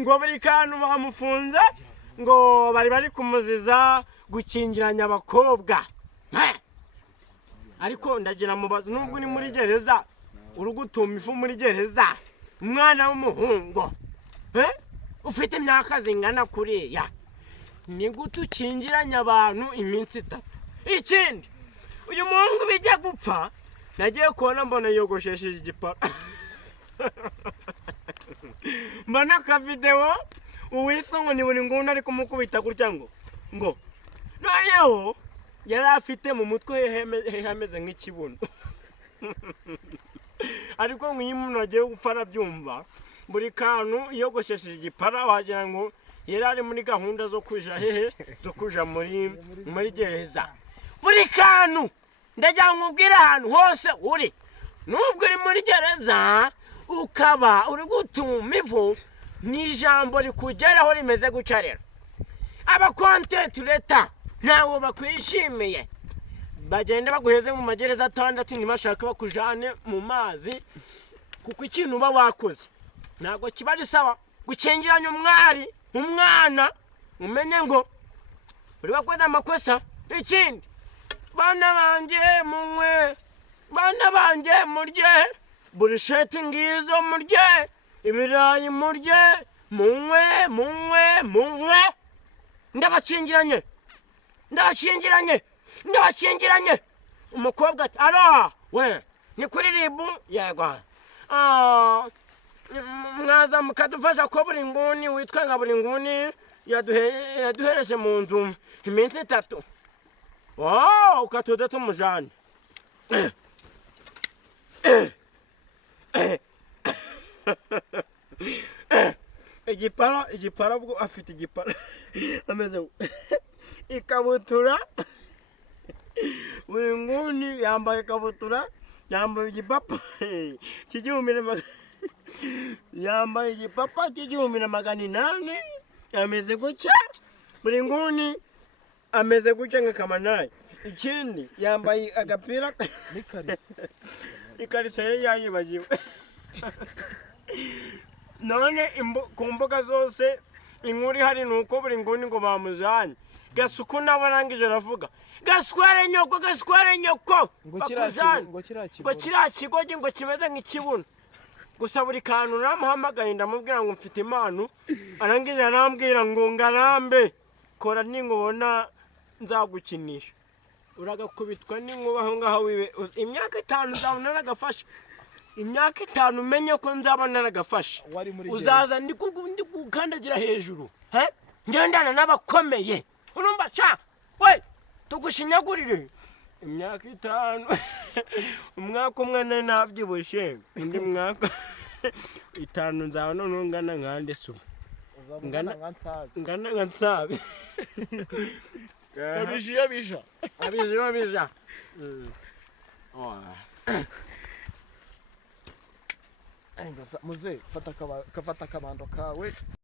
ngo buri kantu bamufunze ngo bari kumuziza gukingiranya abakobwa. Ariko ndagira mubazo, nubwo ni muri gereza urugutuma ifu muri gereza, umwana w'umuhungu ufite imyaka zingana kuriya, ni gute ukingiranya abantu iminsi 3? Ikindi, uyu muhungu bijya gupfa nagiye kubona mbona yogoshesheje igipara. Mbona ka video uwitwa ngo ni buri ngunda ari kumukubita gutya ngo noneho yari afite mu mutwe hameze nk'ikibuno. Ariko nk'iyo umuntu agiye gupfa arabyumva, buri kantu yogoshesheje igipara wagira ngo yari ari muri gahunda zo kuja zo kuja muri gereza. Buri kantu ndagira ngo ubwire ahantu hose uri, nubwo uri muri gereza ukaba uri gutuma ivu, ni ijambo rikugeraho rimeze gutya rero. Abakontenti leta ntawo bakwishimiye, bagenda baguheze mu magereza 6 ntibashaka bakujane mu mazi, kuko ikintu uba wakoze ntabwo kiba ari sawa. Gukingiranya umwana umenye ngo uri wakoze amakosa. Ikindi, bana banje munywe, bana banje murye, burusheti ngizo murye, ibirayi murye, munywe. Ndabakingiranye. Umukobwa ati aro we ni kuri ribu yego. Mwaza mukadufasha ko buri nguni witwa nka buri nguni yaduhereje mu nzu iminsi 3. Ukatuda tumujane. Igipara bwo afite igipara ameze ikabutura. Buri nguni yambaye ikabutura, yambaye igipapa yambaye igipapa cy'1800, ameze gutya. Buri nguni ameze gutya nk'akamanayi. Ikindi, yambaye agapira ikariso yari yayibagiwe. None ku mbuga zose inkuru hari nuko buri nguni ngo bamujanye. Gasuku nabarangije aravuga gasware nyoko ngo kiriya kigogi ngo kimeze nk'ikibuno. Gusa buri kantu namuhamagaye ndamubwira ngo mfite impano, arangije arambwira ngo ngarambe kora ningubona nzagukinisha. Uragakubitwa n'inkuba aho ngaho wiwe. Imyaka 5 nzabona naragafashe, imyaka 5 umenye ko nzabona naragafashe. Uzaza ndi kukandagira hejuru ngendana n'abakomeye. Urumva cha we tugushinyagurire imyaka 5. Umwaka umwe navyibushe, indi mwaka 5 nzabona nungana nkande su ngana ngansabe. Abija muze fata akabando kawe.